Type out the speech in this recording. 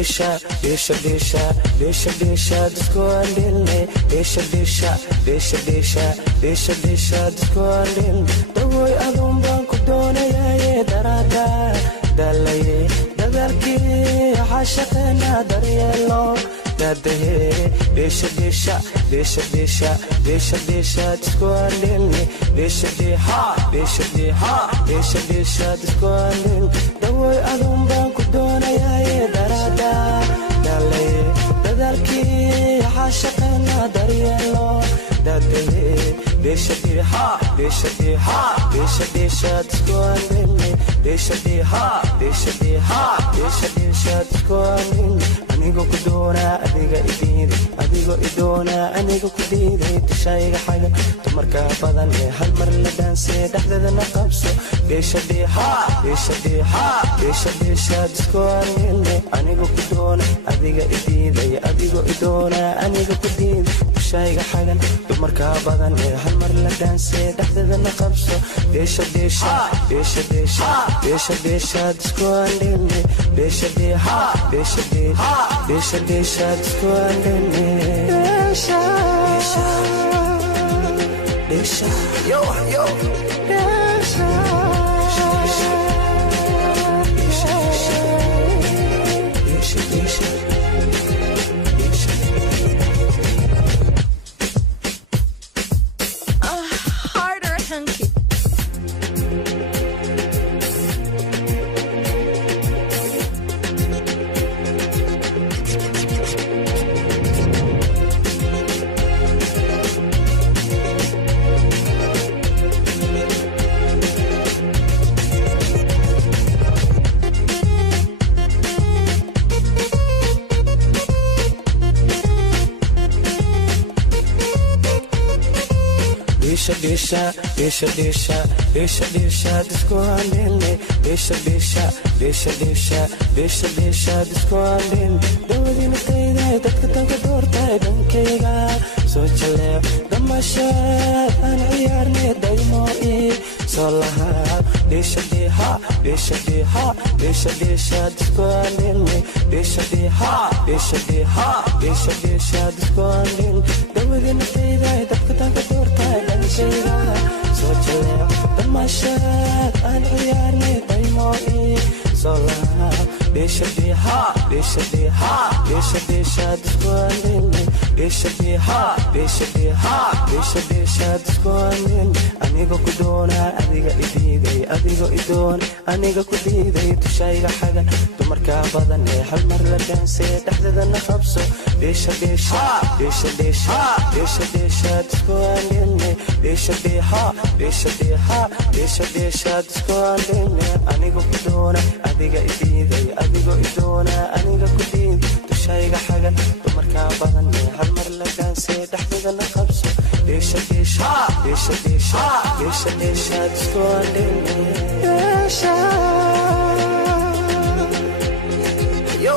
desha dadku andilne desha dadku andil dawoy adun baan ku doonayaye darada dalaye dadalkii xashaqeena daryeelo dadahe desha dadku andilne desha dadku andil dawoy adun baan ku doonayaye darada dalaye dadalkii xashaqeena daryeelo dadahe desha dadku andilne desha dadku andil anigo ku doona adiga idiiday adigo idoona aniga ku diiday dushayga xagan dumarka badan ee hal mar la dhaansay dhexdadana qabso desha dadku andilne anigo ku doona adiga idiiday adigo idoona aniga ku diiday dushayga xagan dumarka badan ee hal mar la dhaansay dhexdadana qabso desha dadku andilne desha dadku andilne desha yo desha harder hanky. desha dadku andilne desha dadku andil dawadina tayday dadka tanka doortay dhankayga soo jaleec damashaad aan ciyaarnay daymo ii soo lahaa desha dadku andilne desha dadku andil dawadina tayday dadka tanka doortay dhankayga soo jaleec damashaad aan ciyaarnay daymo ii soo lahaa desha dadku andilne desha dadku andil anigo ku doona adiga idiiday adigo idoon aniga ku diiday dushayga xagan dumarka badan ee hal mar la dhaansay dhexdadana qabso desha dadku andilne desha dadku andilne anigo ku doona adiga idiiday adigo idoona aniga ku diiday dushayga xagan dumarka badan ee hal mar la dhaansay dhexdadana qabso desha dadku andilne desha yo